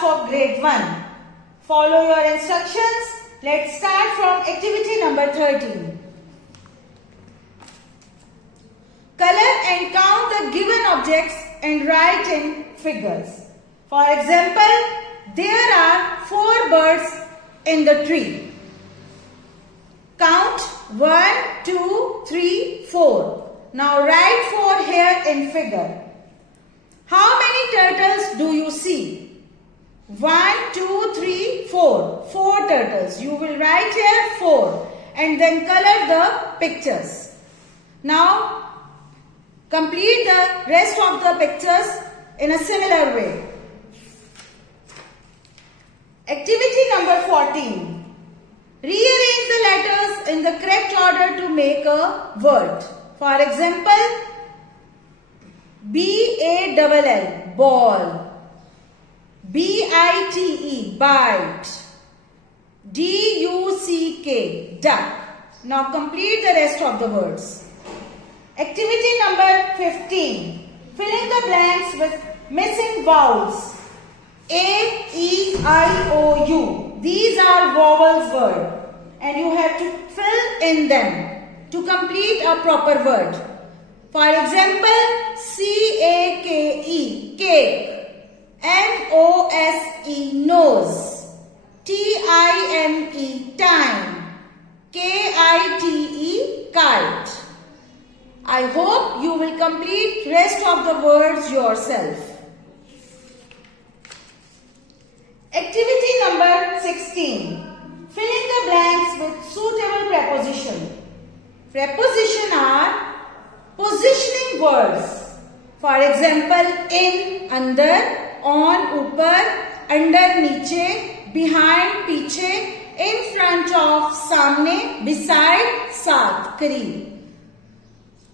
task of grade 1. Follow your instructions. Let's start from activity number 13. Color and count the given objects and write in figures. For example, there are 4 birds in the tree. Count 1, 2, 3, 4. Now write 4 here in figure. How many turtles do you see? 1, 2, 3, 4. 4 turtles. You will write here 4 and then color the pictures. Now complete the rest of the pictures in a similar way. Activity number 14. Rearrange the letters in the correct order to make a word. For example, B-A-L-L, ball. B-I-T-E, bite. D-U-C-K, duck. Now complete the rest of the words. Activity number 15. Fill in the blanks with missing vowels. A, E, I, O, U. These are vowels word and you have to fill in them to complete a proper word. For example, C-A-K-E, cake. N-O-S-E, nose. T-I-M-E, time. K-I-T-E, kite. I hope you will complete rest of the words yourself. Activity number 16. Fill in the blanks with suitable preposition. Preposition are positioning words. For example, in, andar, on, upar, under, niche, behind, piche, in front of, samne, beside, saath, kareeb.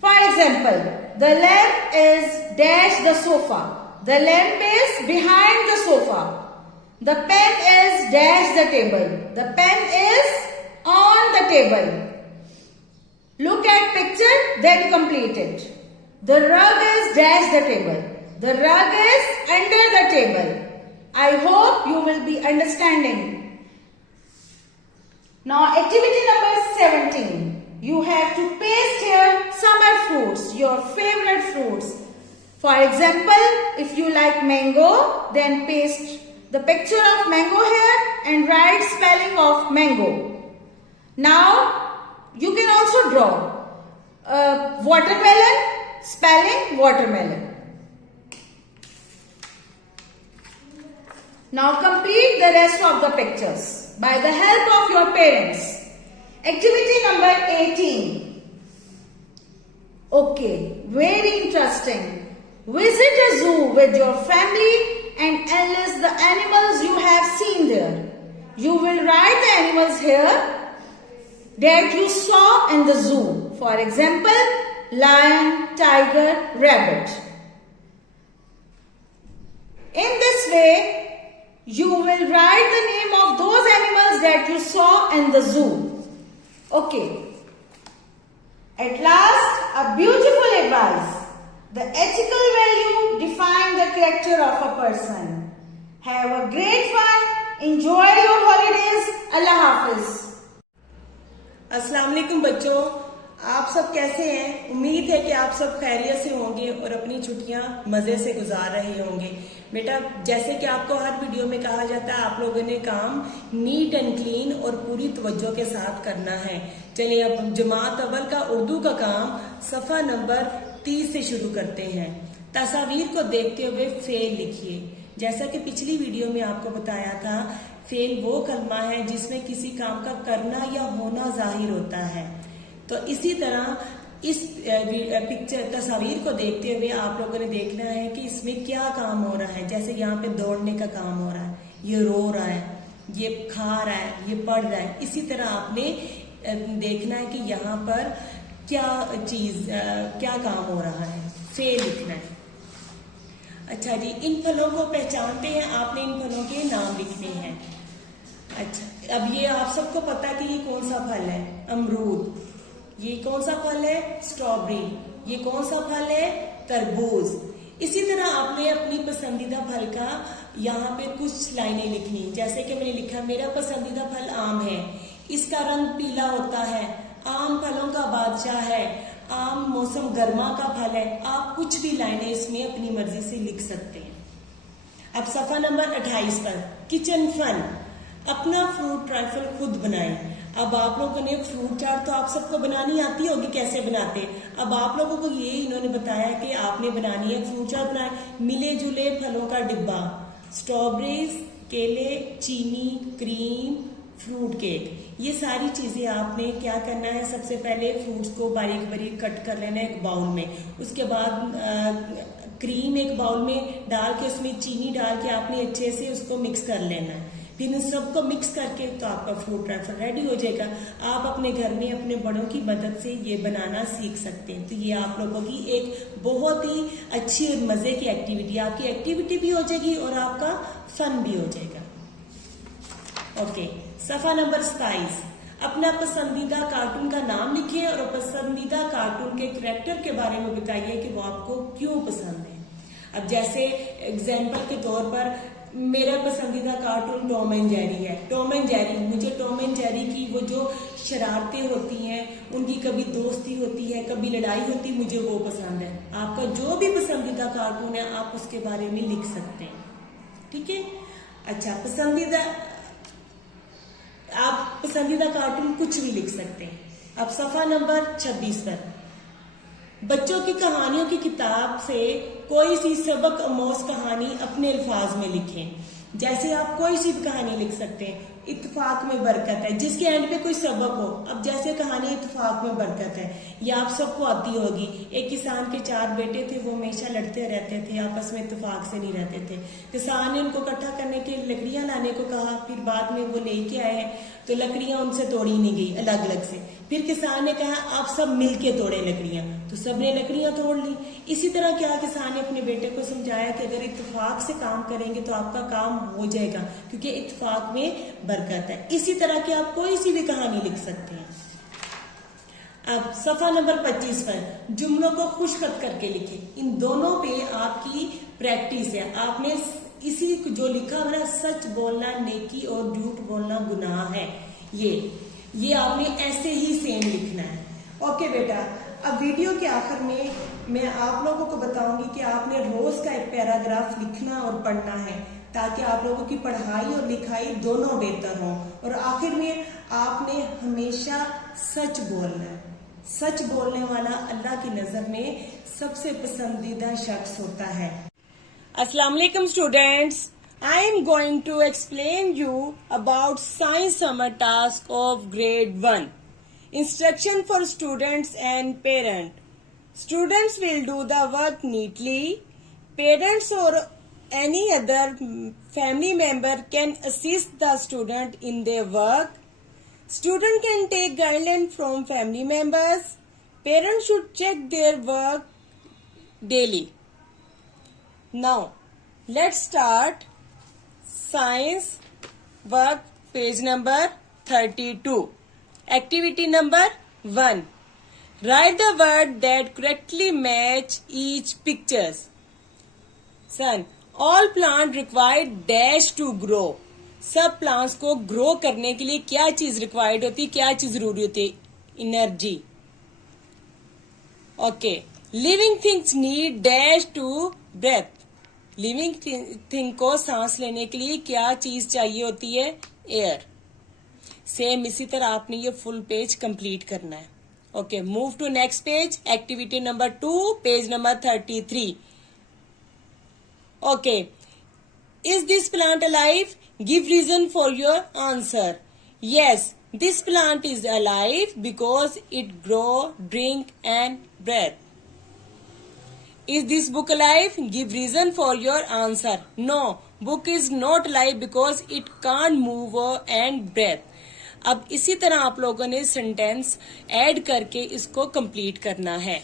For example, the lamp is dash the sofa. The lamp is behind the sofa. The pen is dash the table. The pen is on the table. Look at picture, then complete it. The rug is dash the table. The rug is under the table. I hope you will be understanding. Now activity number 17. You have to paste here summer fruits, your favorite fruits. For example, if you like mango, then paste the picture of mango here and write spelling of mango. Now you can also draw watermelon, spelling watermelon. Now complete the rest of the pictures by the help of your parents. Activity number 18. Okay, very interesting. Visit a zoo with your family and enlist the animals you have seen there. You will write the animals here that you saw in the zoo. For example, lion, tiger, rabbit. In this way, you will write the name of those animals that you saw in the zoo. Okay. At last, a beautiful advice. The ethical value define the character of a person. Have a great fun. Enjoy your holidays. Allah Hafiz. अस्सलाम वालेकुम बच्चों, आप सब कैसे हैं? उम्मीद है कि आप सब खैरियत से होंगे और अपनी छुट्टियां मजे से गुजार रहे होंगे। बेटा, जैसे कि आपको हर वीडियो में कहा जाता है, आप लोगों ने काम नीट एंड क्लीन और पूरी तवज्जो के साथ करना है। चलिए अब जमात अव्वल का उर्दू का काम सफा नंबर 30 से शुरू करते हैं। तस्वीर को देखते हुए फेल लिखिए। जैसा कि पिछली वीडियो में आपको बताया था, फेल वो कलमा है जिसमें किसी काम का करना या होना जाहिर होता है। तो इसी तरह इस पिक्चर तस्वीर को देखते हुए आप लोगों ने देखना है कि इसमें क्या काम हो रहा है। जैसे यहाँ पे दौड़ने का काम हो रहा है, ये रो रहा है, ये खा रहा है, ये पढ़ रहा है। इसी तरह आपने देखना है कि यहाँ पर क्या काम हो रहा है, फेल लिखना है। अच्छा जी, इन फलों को पहचानते हैं, आपने इन फलों के नाम लिखने हैं। अच्छा, अब ये आप सबको पता है कि ये कौन सा फल है, अमरूद। ये कौन सा फल है, स्ट्रॉबेरी। ये कौन सा फल है, तरबूज। इसी तरह आपने अपनी पसंदीदा फल का यहाँ पे कुछ लाइनें लिखनी। जैसे कि मैंने लिखा, मेरा पसंदीदा फल आम है, इसका रंग पीला होता है, आम फलों का बादशाह है, आम मौसम गर्मा का फल है। आप कुछ भी लाइनें इसमें अपनी मर्जी से लिख सकते हैं। अब सफा नंबर 28 पर किचन फन, अपना फ्रूट ट्राइफल खुद बनाएं। अब आप लोगों ने फ्रूट चाट तो आप सबको बनानी आती होगी, कैसे बनाते। अब आप लोगों को ये इन्होंने बताया कि आपने बनानी है फ्रूट चाट बनाए। मिले जुले फलों का डिब्बा, स्ट्रॉबेरीज, केले, चीनी, क्रीम, फ्रूट केक, ये सारी चीजें आपने क्या करना है। सबसे पहले फ्रूट्स को बारीक बारीक कट कर लेना है एक बाउल में। उसके बाद क्रीम एक बाउल में डाल के उसमें चीनी डाल के आपने अच्छे से उसको मिक्स कर लेना है। फिर इन सबको मिक्स करके तो आपका फ्रूट ट्राइफल रेडी हो जाएगा। आप अपने घर में अपने बड़ों की मदद से ये बनाना सीख सकते हैं। तो ये आप लोगों की एक बहुत ही अच्छी और मजे की एक्टिविटी, आपकी एक्टिविटी भी हो जाएगी और आपका फन भी हो जाएगा। ओके, सफा नंबर 27, अपना पसंदीदा कार्टून का नाम लिखिए और पसंदीदा कार्टून के कैरेक्टर के बारे में बताइए कि वो आपको क्यों पसंद है। अब जैसे एग्जाम्पल के तौर पर मेरा पसंदीदा कार्टून टॉम एंड जेरी है। टॉम एंड जेरी, मुझे टॉम एंड जेरी की वो जो शरारतें होती हैं, उनकी कभी दोस्ती होती है, कभी लड़ाई होती है, मुझे वो पसंद है। आपका जो भी पसंदीदा कार्टून है आप उसके बारे में लिख सकते हैं। ठीक है। अच्छा, आप पसंदीदा कार्टून कुछ भी लिख सकते हैं। अब सफा नंबर 26 पर बच्चों की कहानियों की किताब से कोई सी सबक आमोज कहानी अपने अल्फाज में लिखें। जैसे आप कोई सी भी कहानी लिख सकते हैं। इत्तेफाक में बरकत है, जिसके एंड पे कोई सबक हो। अब जैसे कहानी इत्तेफाक में बरकत है, ये आप सबको आती होगी। एक किसान के 4 बेटे थे, वो हमेशा लड़ते रहते थे, आपस में इत्तेफाक से नहीं रहते थे। किसान ने उनको इकट्ठा करने के लकड़ियां लाने को कहा, फिर बाद में वो लेके आए हैं तो लकड़ियां उनसे तोड़ी नहीं गई अलग अलग से। फिर किसान ने कहा आप सब मिलके तोड़े लकड़ियां, तो सबने लकड़ियां तोड़ ली। इसी तरह क्या किसान ने अपने बेटे को समझाया कि अगर इत्तेफाक से काम करेंगे तो आपका काम हो जाएगा, क्योंकि इत्तेफाक में बरकत है। इसी तरह की आप कोई सी भी कहानी लिख सकते हैं। अब सफा नंबर 25 पर जुमलों को खुशखत करके लिखें। इन दोनों पे आपकी प्रैक्टिस है। आपने इसी जो लिखा है ना, सच बोलना नेकी और झूठ बोलना गुनाह है, ये आपने ऐसे ही सेम लिखना है। ओके बेटा, अब वीडियो के आखिर में मैं आप लोगों को बताऊंगी कि आपने रोज का एक पैराग्राफ लिखना और पढ़ना है, ताकि आप लोगों की पढ़ाई और लिखाई दोनों बेहतर हो। और आखिर में आपने हमेशा सच बोलना है। सच बोलने वाला अल्लाह की नजर में सबसे पसंदीदा शख्स होता है। Assalamu alaikum students, I am going to explain you about science summer task of grade 1. Instruction for students and parents. Students will do the work neatly. Parents or any other family member can assist the student in their work. Student can take guidelines from family members. Parents should check their work daily. Now, let's start science work page number 32. Activity number 1. Write the word that correctly match each pictures. Son, all plants require dash to grow. सब plants को grow करने के लिए क्या चीज required होती है, क्या चीज जरूरी होती है? Energy. Okay, living things need dash to breath. Living thing को सांस लेने के लिए क्या चीज चाहिए होती है? एयर। सेम इसी तरह आपने ये फुल पेज कंप्लीट करना है। Okay, move to next page, activity number 2, page number 33. Okay, is this plant alive? Give reason for your answer. Yes, this plant is alive because it grow, drink and breath. Is this book alive? Give reason for your answer. No, book is not alive because it can't move and breathe. अब इसी तरह आप लोगों ने sentence add करके इसको complete करना है।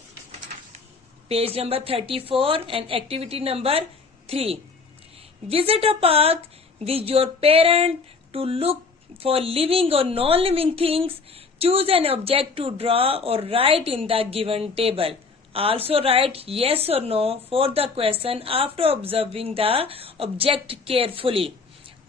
Page number 34 and activity number 3. Visit a park with your parent to look for living or non-living things. Choose an object to draw or write in the given table. Also write yes or no for the question after observing the object carefully.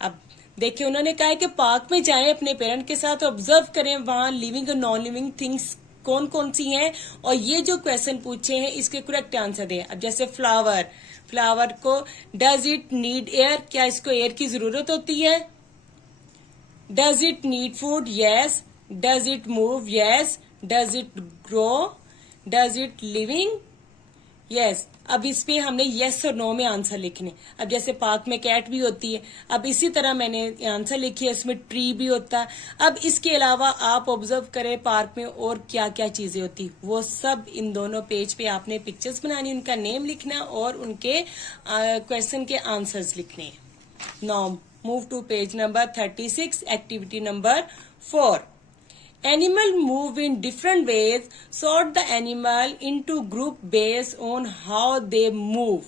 अब देखिए उन्होंने कहा है कि park में जाएं अपने parent के साथ, ऑब्जर्व करें वहां लिविंग और नॉन लिविंग थिंग्स कौन कौन सी हैं और ये जो क्वेश्चन पूछे हैं इसके करेक्ट आंसर दें। अब जैसे फ्लावर को डज इट नीड एयर, क्या इसको एयर की जरूरत होती है? Does it need food? Yes. Does it move? Yes. Does it grow? Does it living? Yes. अब इस पे हमने यस और नो में आंसर लिखने। अब जैसे पार्क में कैट भी होती है, अब इसी तरह मैंने आंसर लिखी है, इसमें ट्री भी होता है। अब इसके अलावा आप ऑब्जर्व करें पार्क में और क्या क्या चीजें होती, वो सब इन दोनों पेज पे आपने पिक्चर्स बनानी, उनका नेम लिखना और उनके क्वेश्चन के आंसर्स लिखने। Now move to page number 36, activity number 4। Animal move in different ways. Sort the animal into group based on how they move.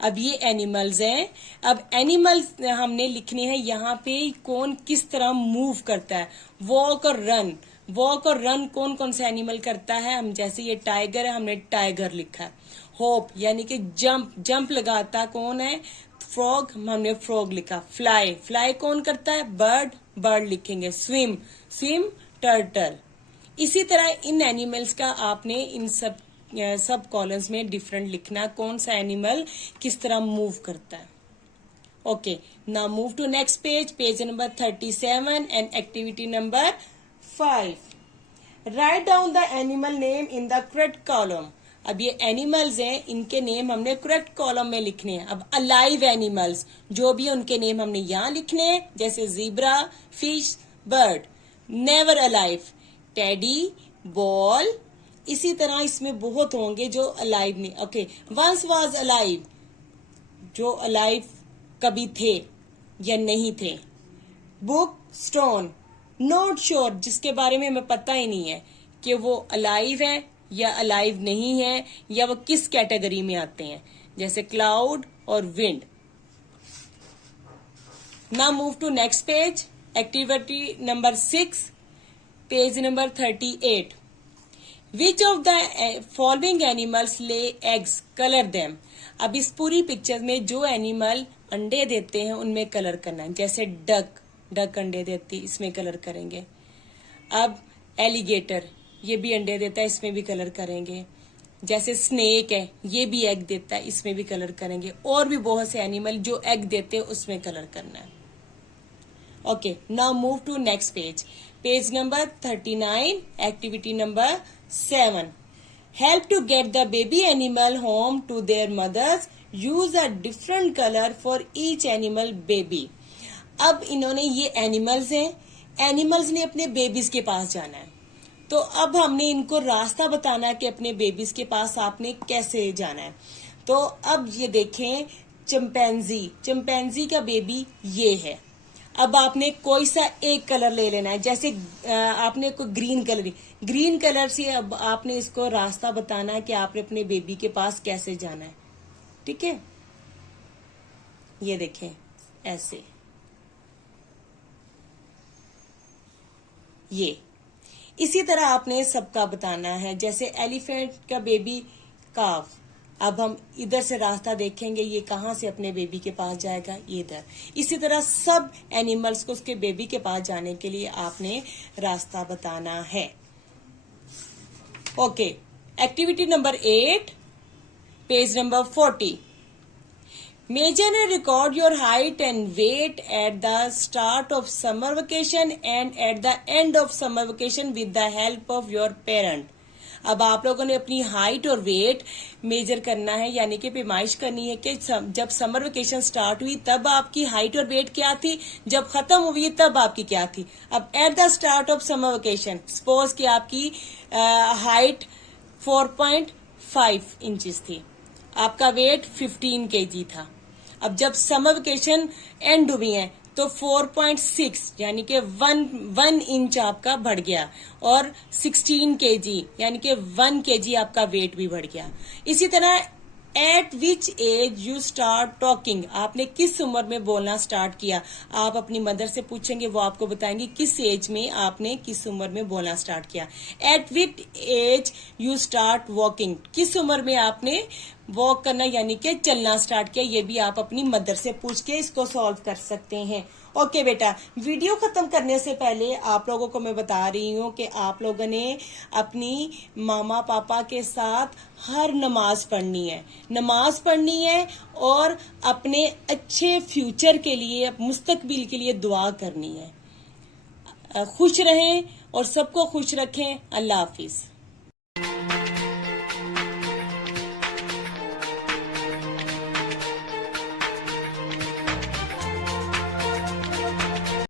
अब ये एनिमल्स हैं। अब एनिमल्स हमने लिखने हैं यहाँ पे कौन किस तरह मूव करता है। वॉक और रन कौन कौन सा एनिमल करता है? हम जैसे ये टाइगर है, हमने टाइगर लिखा है। होप यानी कि जंप लगाता कौन है? फ्रॉग, हमने फ्रॉग लिखा। फ्लाई कौन करता है? बर्ड लिखेंगे। Swim turtle. इसी तरह इन एनिमल्स का आपने इन सब कॉलम्स में डिफरेंट लिखना, कौन सा एनिमल किस तरह मूव करता है। Okay, now move to next page number 37 and activity number 5। Right down the animal name in the correct column. अब ये एनिमल्स हैं, इनके नेम हमने करेक्ट कॉलम में लिखने हैं। अब अलाइव एनिमल्स जो भी उनके नेम हमने यहाँ लिखने हैं, जैसे zebra, fish, bird. Never alive, teddy, ball. इसी तरह इसमें बहुत होंगे जो अलाइव नहीं। ओके, वंस वाज अलाइव, जो अलाइव कभी थे या नहीं थे। बुक, स्टोन, नॉट श्योर, जिसके बारे में हमें पता ही नहीं है कि वो अलाइव है या अलाइव नहीं है या वो किस कैटेगरी में आते हैं, जैसे क्लाउड और wind. Now move to next page, activity number 6, page number 38। Which of the following animals lay eggs, colour them. अब इस पूरी पिक्चर में जो एनिमल अंडे देते हैं उनमें कलर करना है। जैसे डक अंडे देती, इसमें कलर करेंगे। अब एलिगेटर, ये भी अंडे देता है, इसमें भी कलर करेंगे। जैसे स्नेक है, ये भी एग देता है, इसमें भी कलर करेंगे। और भी बहुत से एनिमल जो एग देते हैं उसमें कलर करना है। Okay, now move to next page number 39, activity number 7। Help to get the baby animal home to their mothers, use a different colour for each animal baby. अब इन्होंने ये एनिमल्स हैं, एनिमल्स ने अपने बेबीज के पास जाना है, तो अब हमने इनको रास्ता बताना है कि अपने बेबीज के पास आपने कैसे जाना है। तो अब ये देखें, चिंपैंजी का बेबी ये है। अब आपने कोई सा एक कलर ले लेना है, जैसे आपने कोई ग्रीन कलर से अब आपने इसको रास्ता बताना है कि आपने अपने बेबी के पास कैसे जाना है। ठीक है, ये देखें ऐसे, ये इसी तरह आपने सबका बताना है। जैसे एलिफेंट का बेबी काफ, अब हम इधर से रास्ता देखेंगे, ये कहाँ से अपने बेबी के पास जाएगा, ये इधर। इसी तरह सब एनिमल्स को उसके बेबी के पास जाने के लिए आपने रास्ता बताना है। Okay, activity number 8, page number 40। Measure and record your height and weight at the start of summer vacation and at the end of summer vacation with the help of your parent. अब आप लोगों ने अपनी height और weight measure करना है, यानी कि पैमाइश करनी है कि जब समर वेकेशन स्टार्ट हुई तब आपकी हाइट और वेट क्या थी, जब खत्म हुई तब आपकी क्या थी। अब at the start of summer vacation suppose कि आपकी हाइट 4.5 इंचेस थी, आपका वेट 15 kg था। अब जब समर वेकेशन एंड हुई है तो 4.6 यानी कि 1 इंच आपका बढ़ गया और 16 kg यानी कि 1 kg आपका वेट भी बढ़ गया। इसी तरह at which age you start talking, आपने किस उम्र में बोलना स्टार्ट किया। आप अपनी मदर से पूछेंगे, वो आपको बताएंगे किस एज में आपने किस उम्र में बोलना स्टार्ट किया। At which age you start walking, किस उम्र में आपने वॉक करना यानी कि चलना स्टार्ट किया। ये भी आप अपनी मदर से पूछ के इसको सॉल्व कर सकते हैं। ओके बेटा, वीडियो खत्म करने से पहले आप लोगों को मैं बता रही हूँ कि आप लोगों ने अपनी मामा पापा के साथ हर नमाज पढ़नी है, नमाज पढ़नी है और अपने अच्छे फ्यूचर के लिए, मुस्तकबिल के लिए दुआ करनी है। खुश रहें और सबको खुश रखें। अल्लाह हाफिज।